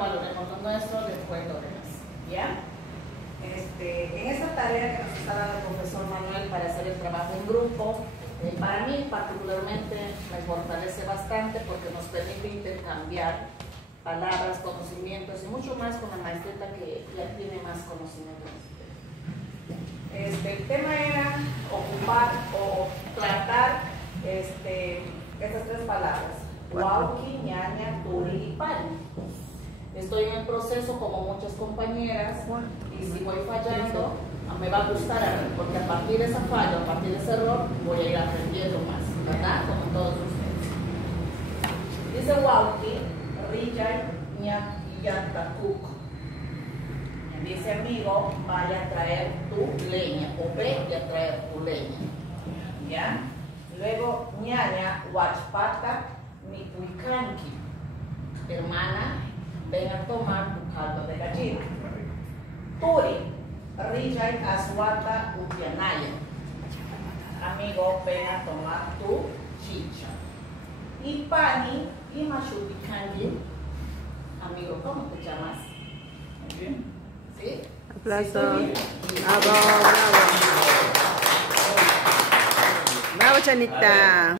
valoremos lo nuestro, después lo demás. ¿Ya? En esta tarea que nos está dando el profesor Manuel para hacer el trabajo en grupo, para mí particularmente me fortalece bastante porque nos permite intercambiar palabras, conocimientos y mucho más con la maestrita que ya tiene más conocimiento. El tema era ocupar o tratar estas tres palabras: huauqui, ñaña, turi y pani. Estoy en el proceso como muchas compañeras y si voy fallando me va a gustar a mí, porque a partir de esa falla, a partir de ese error voy a ir aprendiendo más, ¿verdad? Como todos ustedes. Dice huauqui, riyay, ñayatakuk. Dice amigo, vaya a traer tu leña, o ve y a traer tu leña. ¿Ya? Luego, ñaña, huachpata, mipuicanqui. Hermana, ven a tomar tu caldo de gallina. Turi, riyay, aswata, upianaya. Amigo, ven a tomar tu chicha. Y pani, y machupicanqui. Amigo, ¿cómo te llamas? Muy bien. ¿Sí? Aplausos. Bravo, bravo. Bravo, Chanita.